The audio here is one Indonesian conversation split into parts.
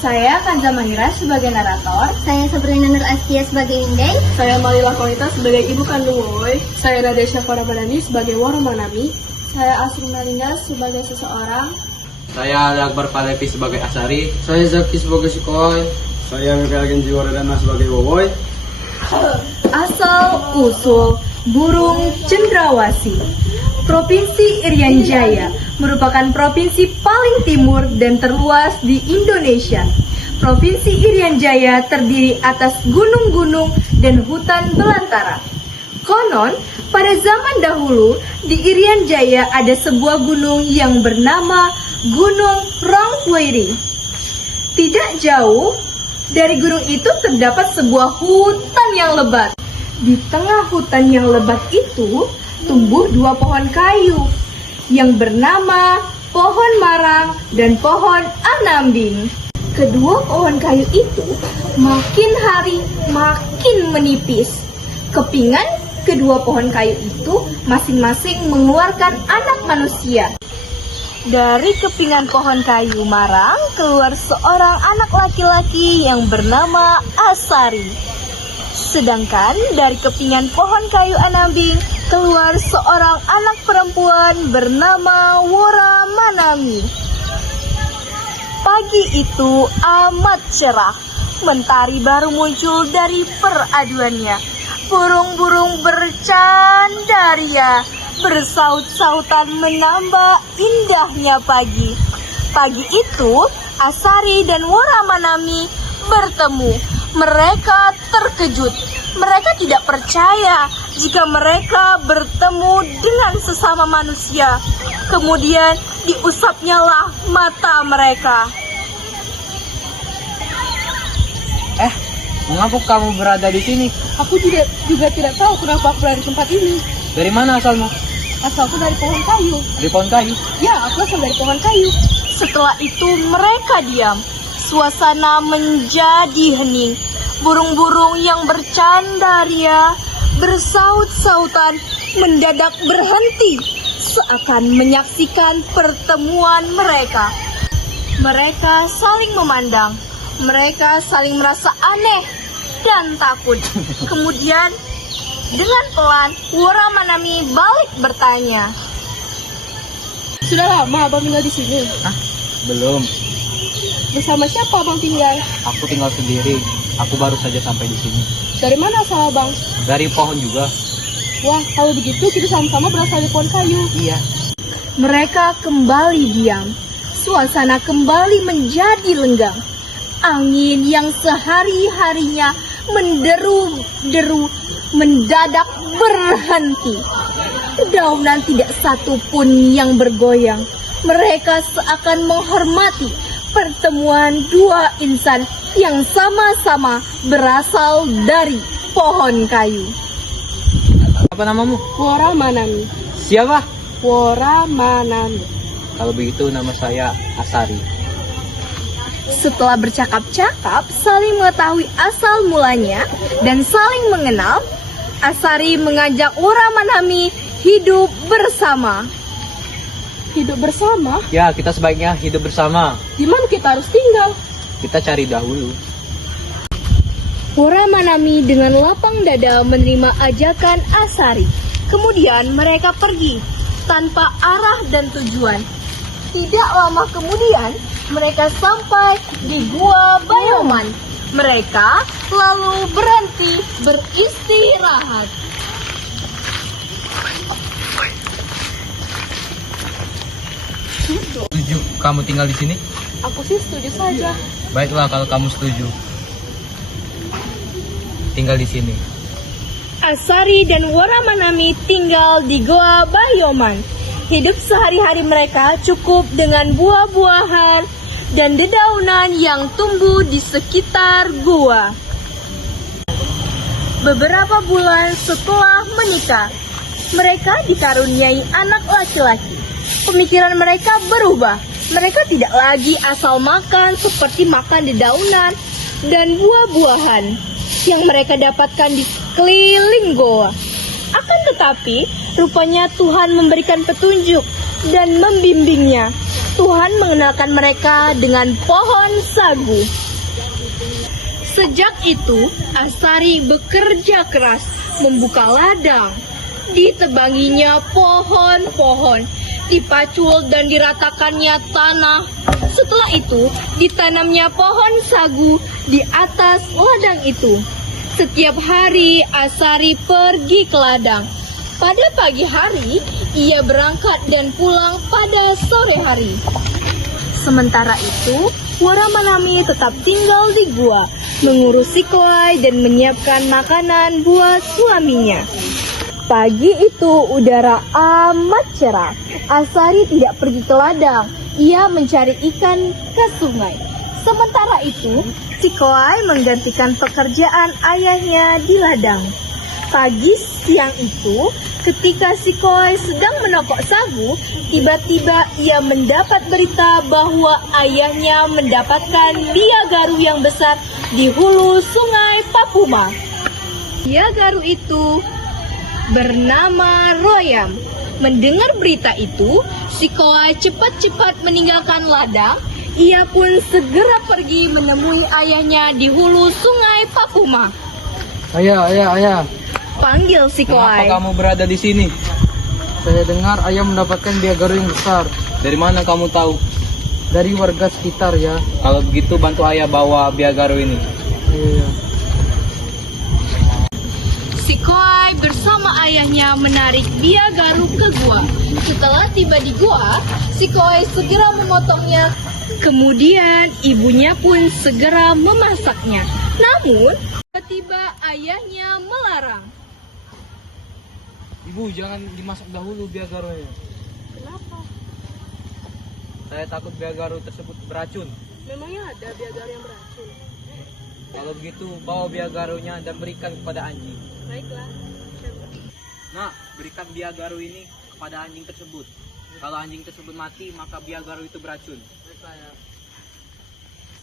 Saya Kanza Mahira sebagai narator. Saya Sabrina Nur Astia sebagai Indeng. Saya Malila Kolita sebagai ibu kandung Woy. Saya Nadesha Faramadani sebagai Waro Manami. Saya Asrina Linda sebagai seseorang. Saya Ali Akbar Palevi sebagai Asari. Saya Zaki sebagai Sukhoi. Saya Mikael Genji Waradana sebagai Wowoy. Asal usul burung cendrawasih. Provinsi Irian Jaya merupakan provinsi paling timur dan terluas di Indonesia. Provinsi Irian Jaya terdiri atas gunung-gunung dan hutan belantara. Konon, pada zaman dahulu di Irian Jaya ada sebuah gunung yang bernama Gunung Rongwiri. Tidak jauh dari gunung itu terdapat sebuah hutan yang lebat. Di tengah hutan yang lebat itu tumbuh dua pohon kayu yang bernama pohon marang dan pohon anambing. Kedua pohon kayu itu makin hari makin menipis. Kepingan kedua pohon kayu itu masing-masing mengeluarkan anak manusia. Dari kepingan pohon kayu marang keluar seorang anak laki-laki yang bernama Asari. Sedangkan dari kepingan pohon kayu anambing keluar seorang anak perempuan bernama Wora Manami. Pagi itu amat cerah, mentari baru muncul dari peraduannya. Burung-burung bercandaria, bersaut-sautan menambah indahnya pagi. Pagi itu Asari dan Wora Manami bertemu. Mereka terkejut. Mereka tidak percaya jika mereka bertemu dengan sesama manusia. Kemudian diusapnyalah mata mereka. Mengapa kamu berada di sini? Aku juga tidak tahu kenapa aku berada di tempat ini. Dari mana asalmu? Asalku dari pohon kayu. Dari pohon kayu. Ya, aku asal dari pohon kayu. Setelah itu mereka diam. Suasana menjadi hening. Burung-burung yang bercandaria, bersaut-sautan, mendadak berhenti seakan menyaksikan pertemuan mereka. Mereka saling memandang. Mereka saling merasa aneh dan takut. Kemudian dengan pelan, Wora Manami balik bertanya. Sudah lama abang tinggal di sini. Belum. Bersama siapa abang tinggal? Aku tinggal sendiri. Aku baru saja sampai di sini. Dari mana asal abang? Dari pohon juga. Wah, kalau begitu kita sama-sama berasal dari pohon kayu. Iya. Mereka kembali diam. Suasana kembali menjadi lenggang. Angin yang sehari-harinya menderu-deru mendadak berhenti. Dedaunan tidak satu pun yang bergoyang. Mereka seakan menghormati pertemuan dua insan yang sama-sama berasal dari pohon kayu. Apa namamu? Wora Manami. Siapa? Wora Manami. Kalau begitu nama saya Asari. Setelah bercakap-cakap, saling mengetahui asal mulanya dan saling mengenal, Asari mengajak Wora Manami hidup bersama. Hidup bersama? Ya, kita sebaiknya hidup bersama. Di mana kita harus tinggal? Kita cari dahulu. Wora Manami dengan lapang dada menerima ajakan Asari. Kemudian mereka pergi tanpa arah dan tujuan. Tidak lama kemudian mereka sampai di Gua Bayoman. Mereka lalu berhenti beristirahat. Setuju kamu tinggal di sini? Aku sih setuju saja. Baiklah kalau kamu setuju. Tinggal di sini. Asari dan Wora Manami tinggal di Goa Bayoman. Hidup sehari-hari mereka cukup dengan buah-buahan dan dedaunan yang tumbuh di sekitar gua. Beberapa bulan setelah menikah, mereka dikaruniai anak laki-laki. Pemikiran mereka berubah. Mereka tidak lagi asal makan seperti makan dedaunan dan buah-buahan yang mereka dapatkan di keliling goa. Akan tetapi, rupanya Tuhan memberikan petunjuk dan membimbingnya. Tuhan mengenalkan mereka dengan pohon sagu. Sejak itu, Asari bekerja keras membuka ladang. Ditebanginya pohon-pohon, dipacul dan diratakannya tanah. Setelah itu, ditanamnya pohon sagu di atas ladang itu. Setiap hari, Asari pergi ke ladang. Pada pagi hari, ia berangkat dan pulang pada sore hari. Sementara itu, Waramanami tetap tinggal di gua, mengurus Sikoi dan menyiapkan makanan buat suaminya. Pagi itu udara amat cerah. Asari tidak pergi ke ladang. Ia mencari ikan ke sungai. Sementara itu, Sikoi menggantikan pekerjaan ayahnya di ladang. Pagi siang itu, ketika Sikoi sedang menokok sagu, tiba-tiba ia mendapat berita bahwa ayahnya mendapatkan biagaru yang besar di hulu sungai Papuma. Biagaru itu bernama Royam. Mendengar berita itu, Sikoi cepat-cepat meninggalkan ladang. Ia pun segera pergi menemui ayahnya di hulu sungai Papuma. Ayah. Panggil Kenapa Sikoi. kamu berada di sini? Saya dengar ayah mendapatkan biagaru yang besar. Dari mana kamu tahu? Dari warga sekitar ya. Kalau begitu bantu ayah bawa biagaru ini. Iya. Sikoi bersama ayahnya menarik biagaru ke gua. Setelah tiba di gua, Sikoi segera memotongnya. Kemudian ibunya pun segera memasaknya. Namun, tiba-tiba ayahnya melarang. Ibu, jangan dimasak dahulu biagarunya. Kenapa? Saya takut biagaru tersebut beracun. Memangnya ada biagaru yang beracun? Kalau begitu, bawa biagarunya dan berikan kepada anjing. Baiklah. Nah, berikan biagaru ini kepada anjing tersebut. Kalau anjing tersebut mati, maka biagaru itu beracun.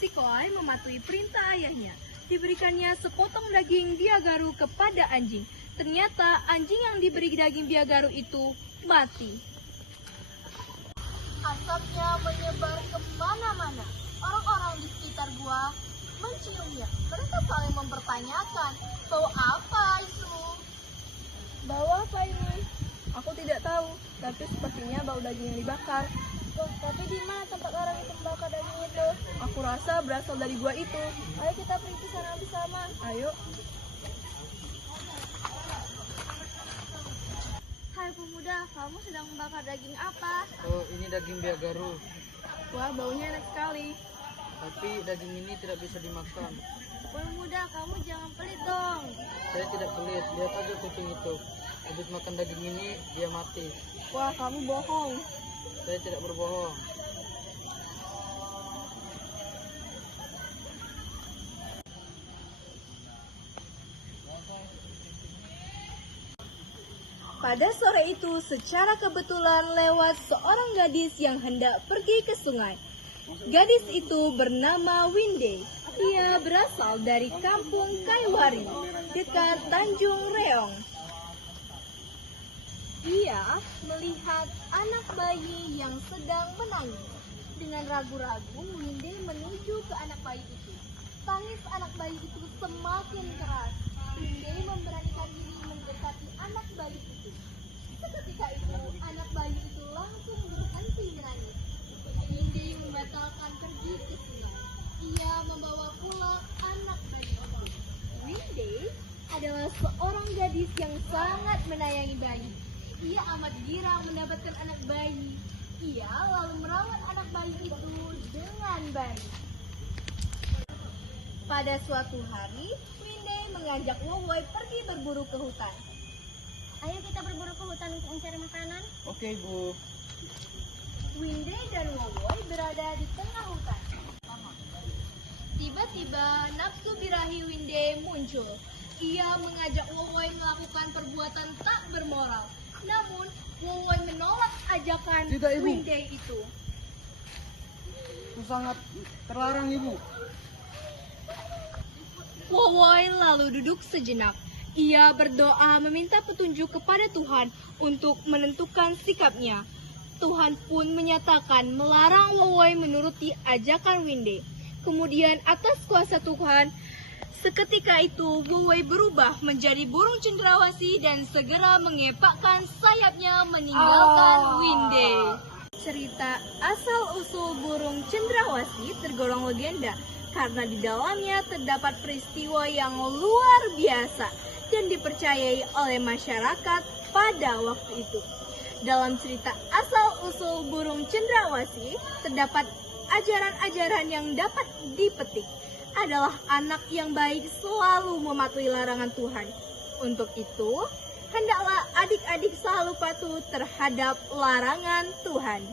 Sikoi mematuhi perintah ayahnya. Diberikannya sepotong daging biagaru kepada anjing. Ternyata anjing yang diberi daging biagaru itu mati. Asapnya menyebar kemana-mana. Orang-orang di sekitar gua menciumnya. Mereka saling mempertanyakan, bau apa itu? Bau apa ini? Aku tidak tahu, tapi sepertinya bau daging yang dibakar. Loh, tapi di mana tempat orang itu membakar daging itu? Aku rasa berasal dari gua itu. Ayo kita pergi ke sana bersama. Ayo. Hai pemuda, kamu sedang membakar daging apa? Oh, ini daging biagaru. Wah, baunya enak sekali. Tapi daging ini tidak bisa dimakan. Pemuda, kamu jangan pelit dong. Saya tidak pelit. Lihat aja kucing itu. Habis makan daging ini, dia mati. Wah, kamu bohong. Saya tidak berbohong. Pada sore itu, secara kebetulan lewat seorang gadis yang hendak pergi ke sungai. Gadis itu bernama Winde. Ia berasal dari kampung Kaiwari, dekat Tanjung Reong. Ia melihat anak bayi yang sedang menangis. Dengan ragu-ragu, Winde menuju ke anak bayi itu. Tangis anak bayi itu semakin keras. Winde memberanikan diri mendekati anak bayi itu. Seketika itu, anak bayi itu langsung berhenti menangis. Winde membatalkan pergi ke sungai. Ia membawa pulang anak bayi itu. Winde adalah seorang gadis yang sangat menayangi bayi. Ia amat girang mendapatkan anak bayi. Ia lalu merawat anak bayi itu dengan baik. Pada suatu hari, Winde mengajak Wowoy pergi berburu ke hutan. Ayo kita berburu ke hutan untuk mencari makanan. Oke, Bu. Winde dan Wowoy berada di tengah hutan. Tiba-tiba nafsu birahi Winde muncul. Ia mengajak Wowoy melakukan perbuatan tak bermoral. Namun, Wowoy menolak ajakan Tidak, Ibu. Winde itu. Itu sangat terlarang, Ibu. Wowoy lalu duduk sejenak. Ia berdoa meminta petunjuk kepada Tuhan untuk menentukan sikapnya. Tuhan pun menyatakan melarang Wowoy menuruti ajakan Winde. Kemudian atas kuasa Tuhan, seketika itu Wowoy berubah menjadi burung cendrawasih dan segera mengepakkan sayapnya meninggalkan Winde. Cerita asal-usul burung cendrawasih tergolong legenda karena di dalamnya terdapat peristiwa yang luar biasa dan dipercayai oleh masyarakat pada waktu itu. Dalam cerita asal-usul burung cendrawasih terdapat ajaran-ajaran yang dapat dipetik adalah anak yang baik selalu mematuhi larangan Tuhan. Untuk itu, hendaklah adik-adik selalu patuh terhadap larangan Tuhan.